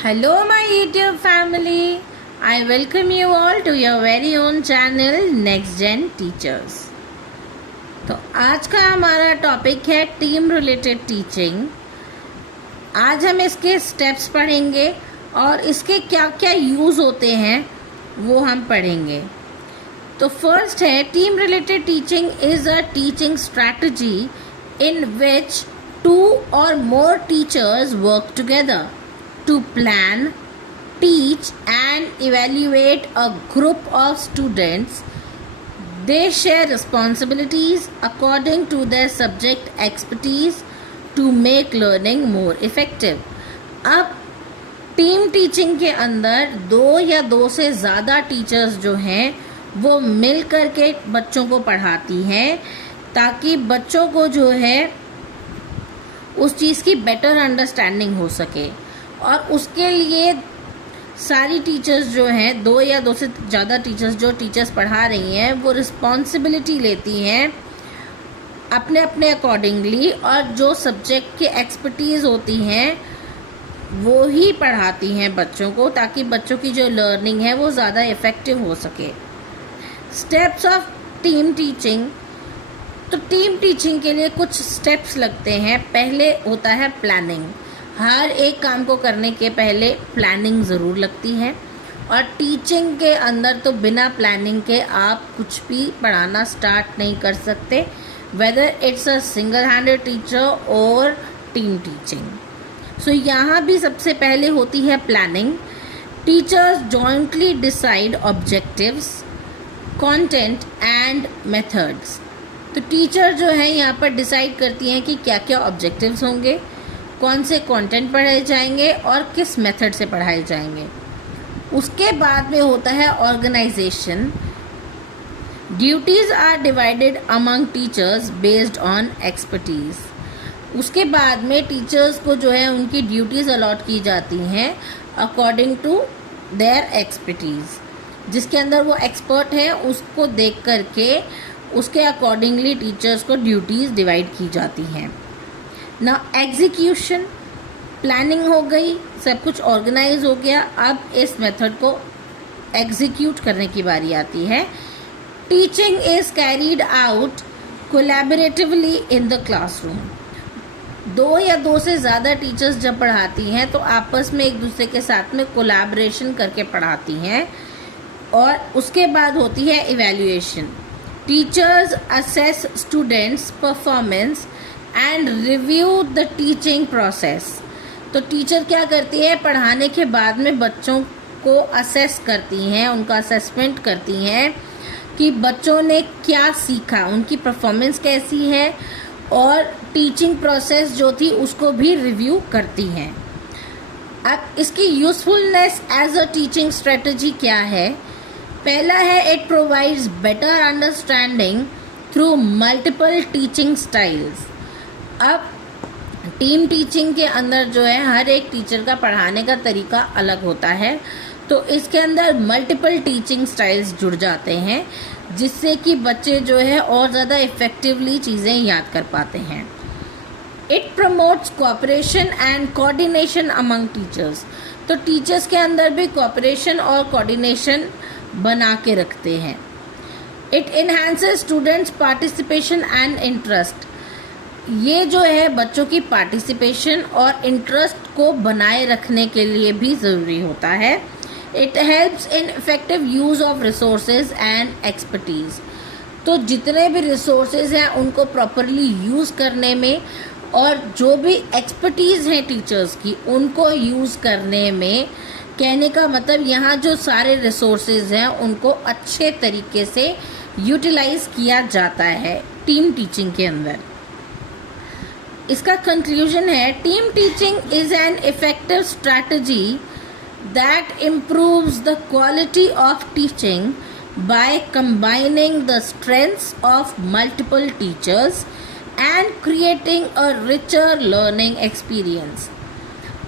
Hello, my YouTube family. I welcome you all to your very own channel Next Gen Teachers. तो आज का हमारा topic है team related teaching. आज हम इसके स्टेप्स पढ़ेंगे और इसके क्या क्या यूज़ होते हैं वो हम पढ़ेंगे। तो फर्स्ट है team related teaching is a teaching strategy in which 2 or more teachers work together to plan, teach and evaluate a group of students. They share responsibilities according to their subject expertise to make learning more effective. अब team teaching के अंदर 2 या 2 से ज़्यादा teachers जो हैं वो मिल कर के बच्चों को पढ़ाती हैं ताकि बच्चों को जो है उस चीज़ की बेटर अंडरस्टैंडिंग हो सके। और उसके लिए सारी टीचर्स जो हैं 2 या 2 से ज़्यादा टीचर्स जो टीचर्स पढ़ा रही हैं वो रिस्पॉन्सिबिलिटी लेती हैं अपने अपने अकॉर्डिंगली, और जो सब्जेक्ट के एक्सपर्टीज़ होती हैं वो ही पढ़ाती हैं बच्चों को ताकि बच्चों की जो लर्निंग है वो ज़्यादा इफ़ेक्टिव हो सके। Steps of team teaching. तो टीम टीचिंग के लिए कुछ स्टेप्स लगते हैं। पहले होता है प्लानिंग। हर एक काम को करने के पहले प्लानिंग ज़रूर लगती है, और टीचिंग के अंदर तो बिना प्लानिंग के आप कुछ भी पढ़ाना स्टार्ट नहीं कर सकते, whether it's a single handed teacher और टीम टीचिंग। सो यहाँ भी सबसे पहले होती है planning. Teachers jointly decide objectives, content and methods. तो टीचर जो है यहाँ पर डिसाइड करती हैं कि क्या क्या ऑब्जेक्टिव्स होंगे, कौन से कंटेंट पढ़ाए जाएंगे और किस मेथड से पढ़ाए जाएंगे। उसके बाद में होता है organisation. Duties are divided among teachers based on expertise. उसके बाद में टीचर्स को जो है उनकी ड्यूटीज़ अलॉट की जाती हैं अकॉर्डिंग टू देयर एक्सपर्टीज़। जिसके अंदर वो एक्सपर्ट है उसको देख करके उसके अकॉर्डिंगली टीचर्स को ड्यूटीज़ डिवाइड की जाती हैं। ना एग्जीक्यूशन। प्लानिंग हो गई, सब कुछ ऑर्गेनाइज हो गया, अब इस मेथड को एग्जीक्यूट करने की बारी आती है। Teaching is carried out collaboratively in the classroom. 2 या 2 से ज़्यादा टीचर्स जब पढ़ाती हैं तो आपस में एक दूसरे के साथ में कोलैबोरेशन करके पढ़ाती हैं। और उसके बाद होती है evaluation. Teachers assess students performance and review the teaching process. तो टीचर क्या करती है, पढ़ाने के बाद में बच्चों को असेस करती हैं, उनका असेसमेंट करती हैं कि बच्चों ने क्या सीखा, उनकी परफॉर्मेंस कैसी है, और टीचिंग प्रोसेस जो थी उसको भी रिव्यू करती हैं। अब इसकी usefulness as a teaching strategy क्या है। पहला है it provides better understanding through multiple teaching styles. अब टीम टीचिंग के अंदर जो है हर एक टीचर का पढ़ाने का तरीका अलग होता है, तो इसके अंदर मल्टीपल टीचिंग स्टाइल्स जुड़ जाते हैं जिससे कि बच्चे जो है और ज़्यादा इफ़ेक्टिवली चीज़ें याद कर पाते हैं। It promotes cooperation and coordination among teachers. तो टीचर्स के अंदर भी कोऑपरेशन और कोऑर्डिनेशन बना के रखते हैं। It enhances students participation and interest. ये जो है बच्चों की पार्टिसिपेशन और इंटरेस्ट को बनाए रखने के लिए भी ज़रूरी होता है। It helps in effective use of resources and expertise. तो जितने भी रिसोर्सेज हैं उनको प्रॉपरली यूज़ करने में, और जो भी एक्सपर्टीज़ हैं टीचर्स की उनको यूज़ करने में, कहने का मतलब यहाँ जो सारे रिसोर्सेज हैं उनको अच्छे तरीके से यूटिलाइज किया जाता है टीम टीचिंग के अंदर। इसका कंक्लूजन है team teaching is an effective strategy that improves the quality of teaching by combining the strengths of multiple teachers and creating a richer learning experience.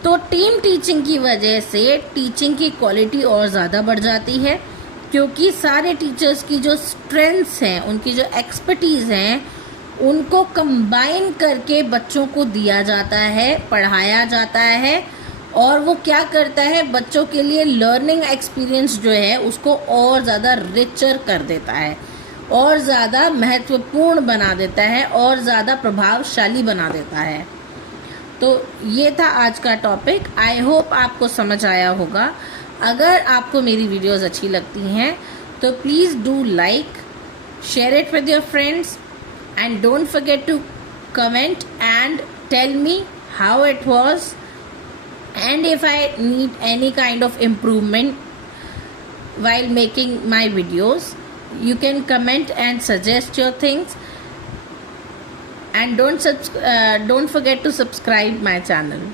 तो टीम टीचिंग की वजह से टीचिंग की quality और ज़्यादा बढ़ जाती है, क्योंकि सारे टीचर्स की जो स्ट्रेंथ्स हैं, उनकी जो एक्सपर्टीज़ हैं, उनको कंबाइन करके बच्चों को दिया जाता है, पढ़ाया जाता है, और वो क्या करता है, बच्चों के लिए लर्निंग एक्सपीरियंस जो है उसको और ज़्यादा रिचर कर देता है, और ज़्यादा महत्वपूर्ण बना देता है, और ज़्यादा प्रभावशाली बना देता है। तो ये था आज का टॉपिक। आई होप आपको समझ आया होगा। अगर आपको मेरी वीडियोस अच्छी लगती हैं तो please do like, share it with your friends, and don't forget to comment and tell me how it was, and if I need any kind of improvement while making my videos, you can comment and suggest your things, and don't forget to subscribe my channel.